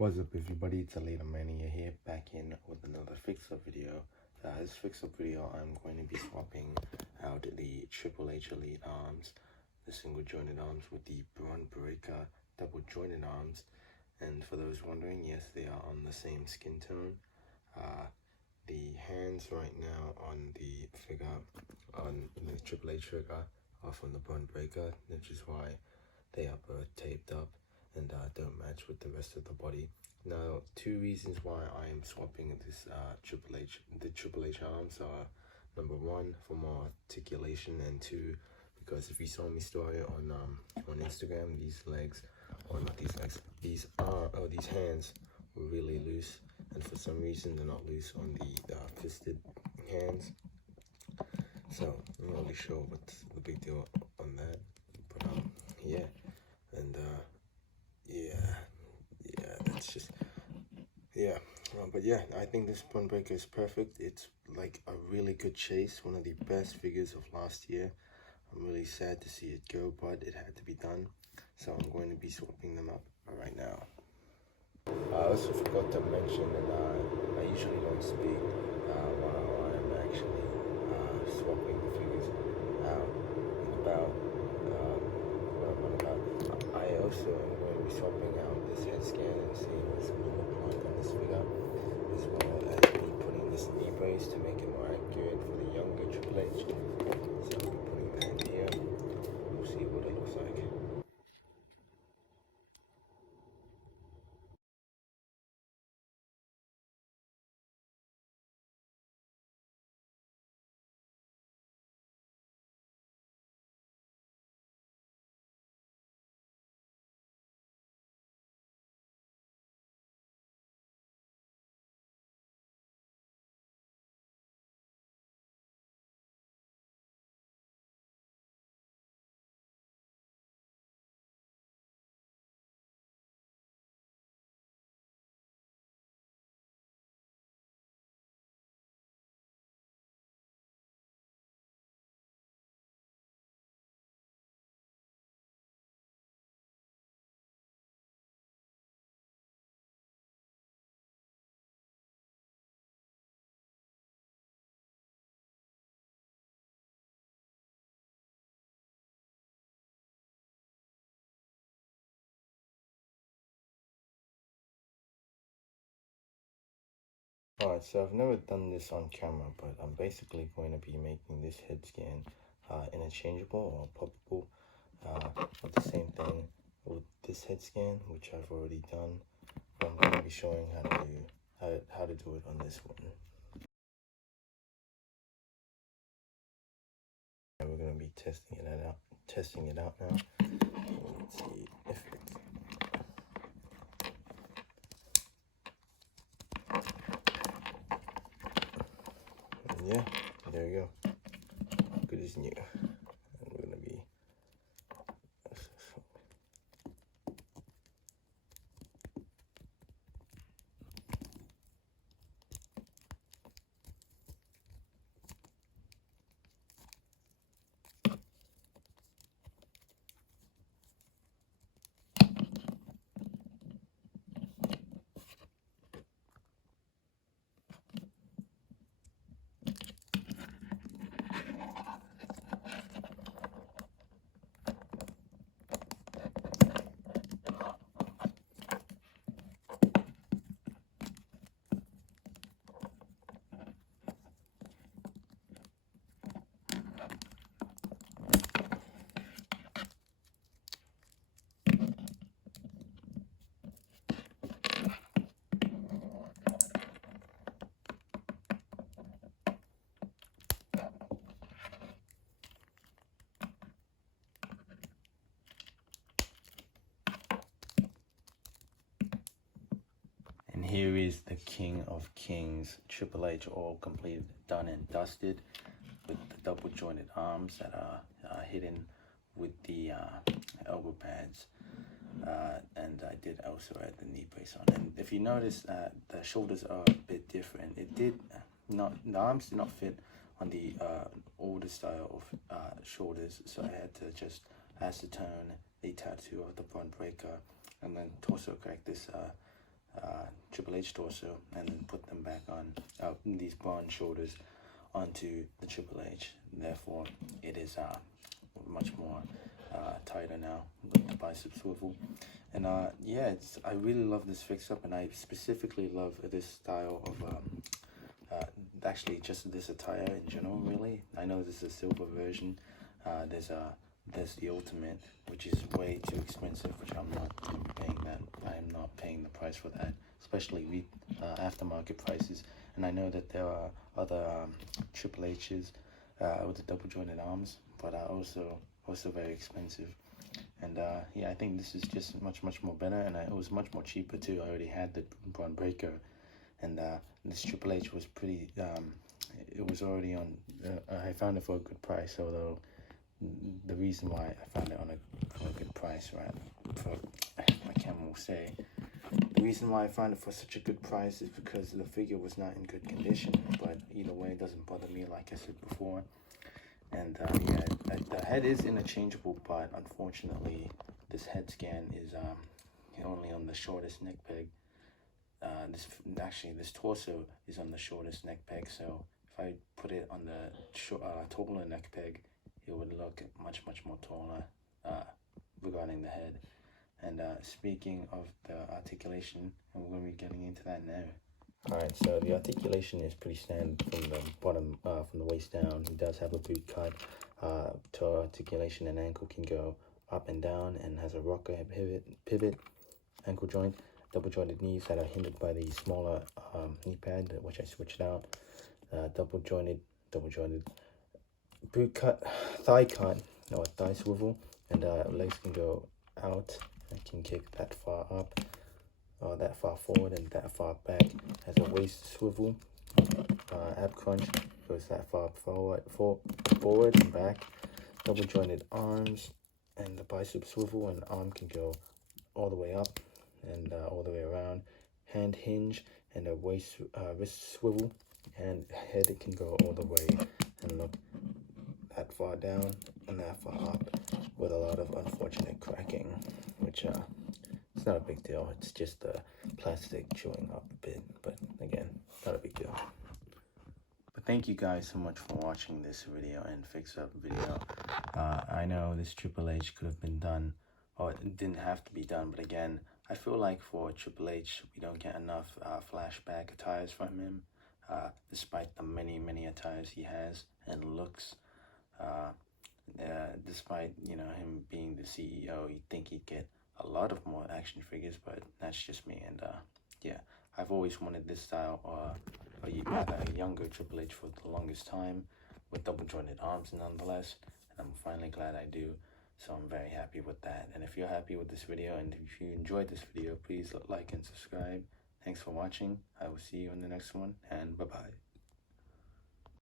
What's up everybody, it's Alita Mania here, back in with another fix-up video. This fix-up video I'm going to be swapping out the Triple H Elite arms, the single jointed arms with the Bron Breakker double jointed arms. And for those wondering, yes, they are on the same skin tone. The hands right now on the figure, on the Triple H figure, are from the Bron Breakker, which is why they are both taped up and don't match with the rest of the body. Now, two reasons why I am swapping this the Triple H arms are: number one, for more articulation, and two, because if you saw me story on Instagram, these legs, or not these legs, these hands were really loose, and for some reason they're not loose on the fisted hands. So I'm not really sure what's the big deal on that, but yeah. And that's just, but yeah, I think this Bron Breakker is perfect. It's like a really good chase, one of the best figures of last year. I'm really sad to see it go, but it had to be done, so I'm going to be swapping them up right now. I also forgot to mention that I usually don't speak while I'm actually swapping the figures out about what I'm on about. I also am going to be swapping out this head scan and seeing what's going to look like on this figure, as well as me putting this knee brace to make it more accurate for the younger Triple H. So I'll be putting that in here. We'll see what it looks like. Alright, so I've never done this on camera, but I'm basically going to be making this head scan interchangeable or poppable. With the same thing with this head scan, which I've already done. I'm going to be showing how to do it on this one. And we're going to be testing it out now. Let's see if it's... Yeah, there you go. Good as new. And we're gonna be And here is the King of Kings, Triple H, all completed, done and dusted, with the double jointed arms that are hidden with the elbow pads. And I did also add the knee brace on. And if you notice, the shoulders are a bit different. The arms did not fit on the older style of shoulders, so I had to just acetone the tattoo of the Bron Breakker, and then torso correct this Triple H torso and then put them back on these bronze shoulders onto the Triple H. Therefore, it is much more tighter now with the bicep swivel. And yeah, I really love this fix-up, and I specifically love this style of actually just this attire in general. Really, I know this is a silver version. There's the ultimate, which is way too expensive, which I'm not paying that. I am not paying the price for that, especially aftermarket prices. And I know that there are other Triple H's with the double jointed arms, but are also very expensive. And yeah, I think this is just much more better, and it was much more cheaper too. I already had the Braun Breaker, and this Triple H was pretty. It was already on. I found it for a good price, although the reason why I found it on a good price, right? I can't say. The reason why I found it for such a good price is because the figure was not in good condition. But either way, it doesn't bother me, like I said before. And yeah, the head is interchangeable, but unfortunately, this head scan is only on the shortest neck peg. This torso is on the shortest neck peg. So if I put it on the taller neck peg, it would look much more taller regarding the head. And speaking of the articulation, and we're going to be getting into that now. Alright, so the articulation is pretty standard from the bottom, from the waist down. He does have a boot cut. Toe articulation and ankle can go up and down, and has a rocker pivot ankle joint. Double jointed knees that are hindered by the smaller knee pad, which I switched out. Double jointed boot cut, thigh cut, or thigh swivel, and legs can go out. I can kick that far up, or that far forward, and that far back. Has a waist swivel. Ab crunch goes that far forward and back. Double jointed arms, and the bicep swivel, and arm can go all the way up and all the way around. Hand hinge and a wrist swivel, and head can go all the way and look that far down and that far up, with a lot of unfortunate cracking, which it's not a big deal. It's just the plastic chewing up a bit, but again, not a big deal. But thank you guys so much for watching this video and fix-up video. I know this Triple H could have been done, or it didn't have to be done, but again, I feel like for Triple H, we don't get enough flashback attires from him, despite the many attires he has and looks. Despite, you know, him being the CEO, you'd think he'd get a lot of more action figures, but that's just me. And yeah, I've always wanted this style, or a younger Triple H for the longest time, with double jointed arms nonetheless, and I'm finally glad I do. So I'm very happy with that. And if you're happy with this video, and if you enjoyed this video, please like and subscribe. Thanks for watching. I will see you in the next one, and bye-bye.